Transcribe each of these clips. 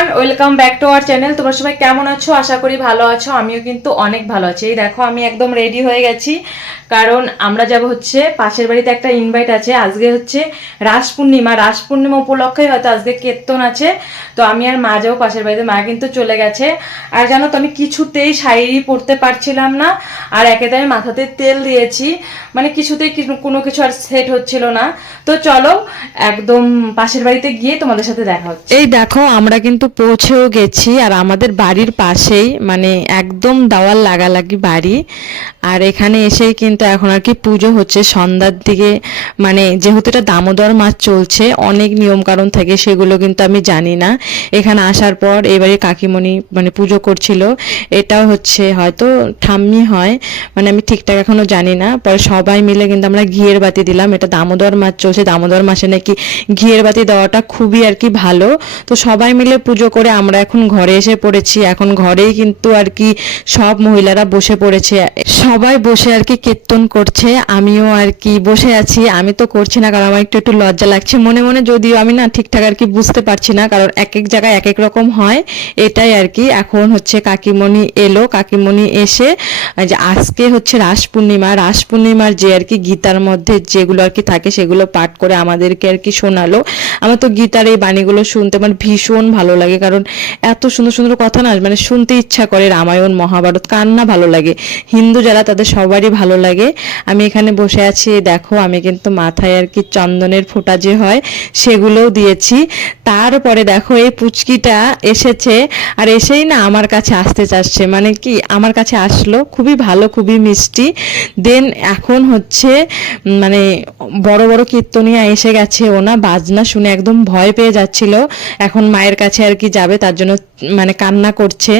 Everyone welcome back to our channel তোমরা সবাই কেমন আছো? আশা করি ভালো আছো, আমিও কিন্তু অনেক ভালো আছি। এই দেখো, আমি একদম রেডি হয়ে গেছি। কারণ আমরা যাব হচ্ছে, পাশের বাড়িতে একটা ইনভাইট আছে, আজকে হচ্ছে রাস পূর্ণিমা রাস পূর্ণিমা উপলক্ষে হয়তো আজকে কীর্তন আছে। তো আমি আর মা যাব পাশের বাড়িতে, মা কিন্তু চলে গেছে। আর জানো তো, আমি কিছুতেই শাড়ি পরতে পারছিলাম না, আর একেতে আমি মাথাতে তেল দিয়েছি। মানে কিছুতেই কোনো কিছু আর সেট হচ্ছিল না। তো চলো, একদম পাশের বাড়িতে গিয়ে তোমাদের সাথে দেখা হচ্ছে। এই দেখো, আমরা কিন্তু পৌঁছেও গেছি, আর আমাদের বাড়ির পাশেই মানে একদম দেওয়াল লাগালাগি বাড়ি। আর এখানে এসেই কিন্তু এখন আর কি পুজো হচ্ছে, সন্ধ্যার দিকে মানে যেহেতু এটা দামোদর মাছ চলছে, অনেক নিয়ম কারণ থাকে, সেগুলো কিন্তু আমি জানি না। এখানে আসার পর এবারে কাকিমণি মানে পুজো করছিল। এটাও হচ্ছে হয়তো ঠাম্মি হয় মানে আমি ঠিকঠাক এখনও জানি না। পরে সবাই মিলে কিন্তু আমরা ঘিয়ের বাতি দিলাম, এটা দামোদর মাছ চলছে, দামোদর মাসে নাকি ঘিয়ের বাতি দেওয়াটা খুবই আর কি ভালো। তো সবাই মিলে পুজো করে আমরা এখন ঘরে এসে পড়েছি। এখন ঘরেই কিন্তু আর কি সব মহিলারা বসে পড়েছে। সবাই বসে আর কি কীর্তন করছে, আমিও আর কি বসে আছি, আমি তো করছি না, কারণ আমার একটু একটু লজ্জা লাগছে। মনে মনে যদিও আমি না ঠিকঠাক আর কি বুঝতে পারছি না, কারণ এক এক জায়গায় এক এক রকম হয়, এটাই আর কি এখন হচ্ছে কাকিমণি এলো, কাকিমণি এসে যে আজকে হচ্ছে রাস পূর্ণিমা, রাস পূর্ণিমার যে আর কি গীতার মধ্যে যেগুলো আর কি থাকে, সেগুলো পাঠ করে আমাদেরকে আর কি শোনালো। আমার তো গীতার এই বাণীগুলো শুনতে আমার ভীষণ ভালো লাগে, কারণ এত সুন্দর সুন্দর কথা না মানে শুনতে ইচ্ছা করে রামায়ণ, মহাভারত, কার না ভালো লাগে। হিন্দু যারা, তাদের সবারই ভালো লাগে। আমি এখানে বসে আছি, দেখো আমি কিন্তু মাথায় আর কি চন্দনের ফোঁটা যে হয় সেগুলোও দিয়েছি। তারপরে দেখো এই পুচকিটা এসেছে আর এসেই না আমার কাছে আসতে চাচ্ছে। মানে কি আমার কাছে আসলো, খুবই ভালো, খুবই মিষ্টি। দেন এখন হচ্ছে মানে বড় বড় কীর্তনিয়া এসে গেছে। ওনা বাজনা শুনে একদম ভয় পেয়ে যাচ্ছিল। এখন মায়ের কাছে আর কি যাবে, তার জন্য মানে কান্না করছে।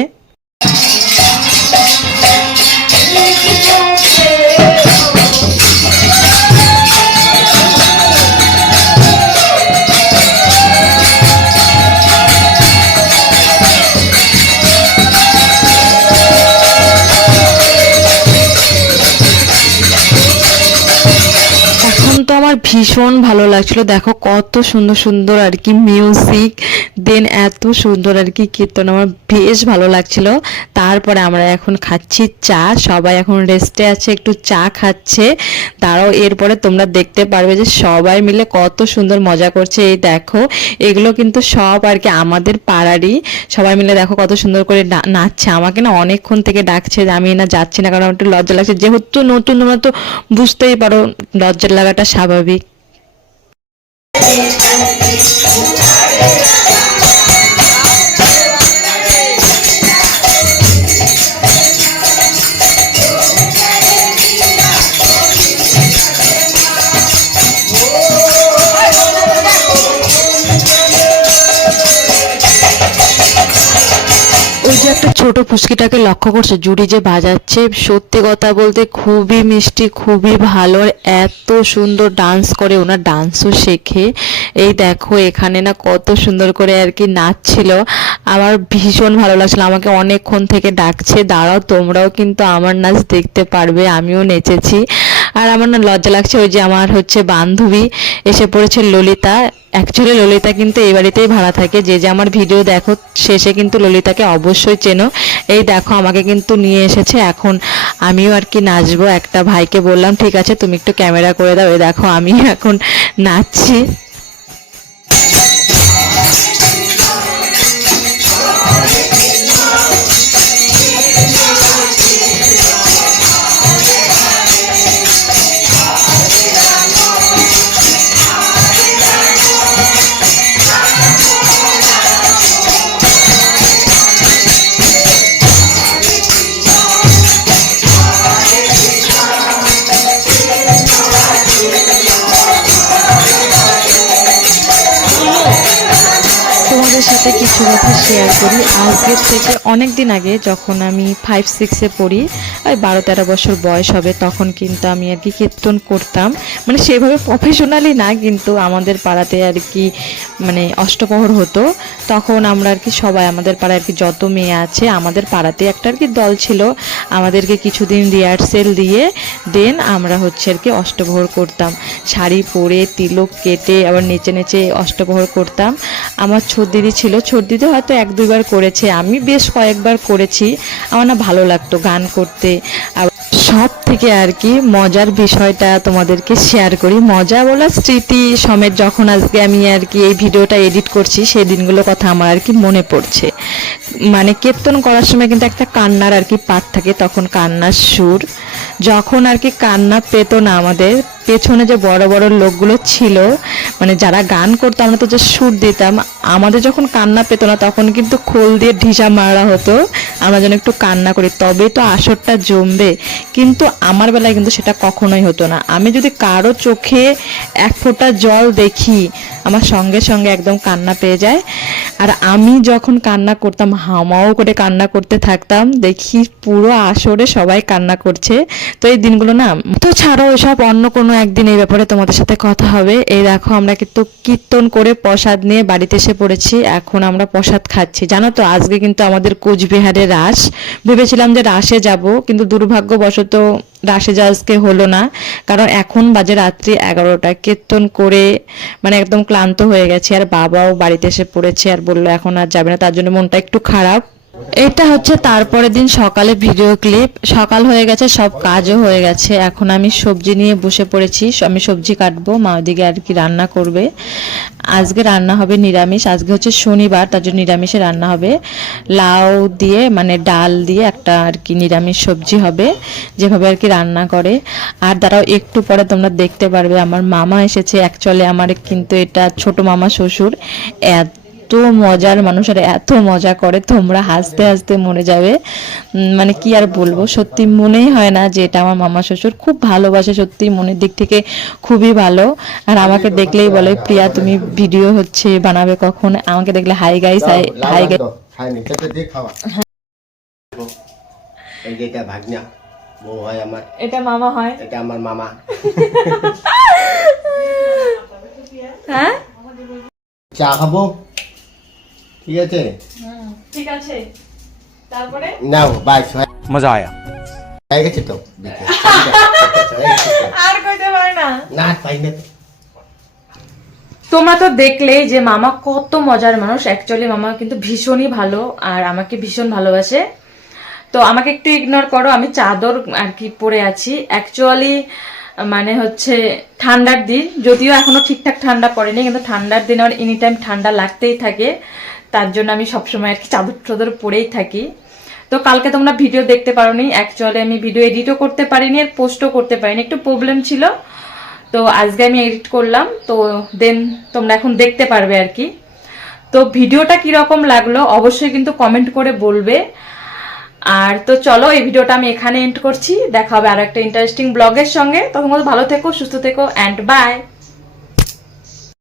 আমার ভীষণ ভালো লাগছিল। দেখো কত সুন্দর সুন্দর আর কি মিউজিক দেন এত সুন্দর আর কি কীর্তন। আমার বেশ ভালো লাগছিল। তারপরে আমরা এখন খাচ্ছি চা। সবাই এখন রেস্টে আছে, একটু চা খাচ্ছে। তারাও এরপরে তোমরা দেখতে পারবে যে সবাই মিলে কত সুন্দর মজা করছে। এই দেখো, এগুলো কিন্তু সব আর কি আমাদের পাড়ারই। সবাই মিলে দেখো কত সুন্দর করে নাচছে। আমাকে না অনেকক্ষণ থেকে ডাকছে যে আমি না যাচ্ছি না, কারণ আমার একটু লজ্জা লাগছে। যেহেতু নতুন, তোমরা তো বুঝতেই পারো, লজ্জা লাগাটা স্বাভাবিক। ওই ছোট পুচকিটাকে লক্ষ্য করছে, জুড়ি যে বাজাচ্ছে, সত্যি কথা বলতে খুবই মিষ্টি, খুবই ভালো এত সুন্দর ডান্স করে ওনার ডান্সও শেখে। এই দেখো, এখানে না কত সুন্দর করে আর কি নাচছিল। আমার ভীষণ ভালো লাগছিল, আমাকে অনেকক্ষণ থেকে ডাকছে, দাঁড়াও, তোমরাও কিন্তু আমার নাচ দেখতে পারবে, আমিও নেচেছি। আর আমার না লজ্জা লাগছে, ওই যে আমার হচ্ছে বান্ধবী, এসে পড়েছে ললিতা। অ্যাকচুয়ালি ললিতা কিন্তু এই বাড়িতেই ভাড়া থাকে। যে যে আমার ভিডিও দেখো শেষে কিন্তু ললিতাকে অবশ্যই চেনো। এই দেখো, আমাকে কিন্তু নিয়ে এসেছে। এখন আমিও আর কি নাচবো। একটা ভাইকে বললাম, ঠিক আছে, তুমি একটু ক্যামেরা করে দাও। এই দেখো আমি এখন নাচছি। তোমাদের সাথে কিছু কথা শেয়ার করি। আজকের থেকে অনেক দিন আগে যখন আমি ফাইভ সিক্সে পড়ি, ওই বারো তেরো বছর বয়স হবে, তখন কিন্তু আমি আর কি কীর্তন করতাম। মানে সেভাবে প্রফেশনালি না, কিন্তু আমাদের পাড়াতে আর কি মানে অষ্টপ্রহর হতো। তখন আমরা আর কি সবাই আমাদের পাড়ায় আর কি যত মেয়ে আছে, আমাদের পাড়াতে একটা আর কি দল ছিল। আমাদেরকে কিছুদিন রিহার্সেল দিয়ে দেন আমরা হচ্ছে আর কি অষ্টপ্রহর করতাম। শাড়ি পরে, তিলক কেটে, আবার নেচে নেচে অষ্টপ্রহর করতাম। আমার ছোট দিদি ছিল দিদি হয়তো এক দুইবার করেছে। আমি বেশ কয়েকবার করেছি। আমার না ভালো লাগতো গান করতে। সব থেকে আর কি মজার বিষয়টা তোমাদেরকে শেয়ার করি। মজা বলা স্মৃতি সমেত যখন আজকে আমি আর কি এই ভিডিওটা এডিট করছি, সেই দিনগুলোর কথা আমার আর কি মনে পড়ছে। মানে কীর্তন করার সময় কিন্তু একটা কান্নার আর কি পাঠ থাকে, তখন কান্নার সুর। যখন আর কি কান্না পেত না আমাদের পেছনে যে বড় বড় লোকগুলো ছিল মানে যারা গান করতো, আমরা তো যে সুর দিতাম, আমাদের যখন কান্না পেতো না, তখন কিন্তু খোল দিয়ে ঢিসা মারা হতো, আমরা যেন একটু কান্না করি, তবে তো আসরটা জমবে। কিন্তু আমার বেলায় কিন্তু সেটা কখনোই হতো না। আমি যদি কারও চোখে এক ফোঁটা জল দেখি, আমার সঙ্গে সঙ্গে একদম কান্না পেয়ে যায়। আর আমি যখন কান্না করতাম, হামাও করে কান্না করতে থাকতাম, দেখি পুরো আসরে সবাই কান্না করছে। তো এই দিনগুলো না, তো ছাড়ো এসব অন্য কোনো একদিন এই ব্যাপারে তোমাদের সাথে কথা হবে। এই দেখো, আমরা কিন্তু কীর্তন করে প্রসাদ নিয়ে বাড়িতে এসে পড়েছি। এখন আমরা প্রসাদ খাচ্ছি। জানো তো, আজকে কিন্তু আমাদের কোচবিহারে রাস। ভেবেছিলাম যে রাসে যাব, কিন্তু দুর্ভাগ্যবশত যা আজকে হলো না। কারণ এখন বাজে রাত্রি এগারোটা। কীর্তন করে মানে একদম ক্লান্ত হয়ে গেছে। আর বাবাও বাড়িতে এসে পড়েছে। আর বলল, এখন আর যাবে না। তার জন্য মনটা একটু খারাপ। এটা হচ্ছে তারপরের দিন সকালে ভিডিও ক্লিপ সকাল হয়ে গেছে, সব কাজও হয়ে গেছে। এখন আমি সবজি নিয়ে বসে পড়েছি আমি সবজি কাটবো, মা ওদিকে আর কি রান্না করবে। আজকে রান্না হবে নিরামিষ, আজকে হচ্ছে শনিবার, তার জন্য নিরামিষে রান্না হবে। লাউ দিয়ে মানে ডাল দিয়ে একটা আর কি নিরামিষ সবজি হবে, যেভাবে আর কি রান্না করে। আর দাঁড়াও, একটু পরে তোমরা দেখতে পারবে, আমার মামা এসেছে। অ্যাকচুয়ালি আমার কিন্তু এটা ছোট মামা শ্বশুর। এত এত মজার মানুষ আর এত মজা করে তোমরা হাসতে হাসতে মরে যাবে। মানে কি আর বলব? সত্যি মনেই হয় না যে এটা আমার মামা শ্বশুর। খুব ভালোবাসে সত্যি মনের দিক থেকে খুবই ভালো। আর আমাকে দেখলেই বলে প্রিয়া তুমি ভিডিও হচ্ছে বানাবে কখন? আমাকে দেখলে hi guys hi hi guys বউ হয় আমার। এটা মামা হয়। এটা আমার মামা। হ্যাঁ? চা খাব? ঠিক আছে? ঠিক আছে। তারপরে? নাও বাই মজা আয়া। হয়ে গেছে তো? আর কইতে পারে না। না পাই না। তোমরা তো দেখলে যে মামা কত মজার মানুষ। অ্যাকচুয়ালি মামা কিন্তু ভীষণই ভালো আর আমাকে ভীষণ ভালোবাসে। তো আমাকে একটু ইগনোর করো আমি চাদর আর কি পরে আছি। অ্যাকচুয়ালি মানে হচ্ছে ঠান্ডার দিন যদিও এখনও ঠিকঠাক ঠান্ডা পড়েনি কিন্তু ঠান্ডার দিন আমার এনি টাইম ঠান্ডা লাগতেই থাকে। তার জন্য আমি সবসময় আর কি চাদর টাদর পরেই থাকি। তো কালকে তোমরা ভিডিও দেখতে পারোনি অ্যাকচুয়ালি আমি ভিডিও এডিটও করতে পারিনি আর পোস্টও করতে পারিনি। একটু প্রবলেম ছিল, তো আজকে আমি এডিট করলাম, তো দেন তোমরা এখন দেখতে পারবে আর কি। তো ভিডিওটা কীরকম লাগল অবশ্যই কিন্তু কমেন্ট করে বলবে। আর তো চলো, এই ভিডিওটা আমি এখানে এন্ড করছি। দেখা হবে আর একটা ইন্টারেস্টিং ব্লগের সঙ্গে। তখন ভালো থেকো, সুস্থ থেকো অ্যান্ড বাই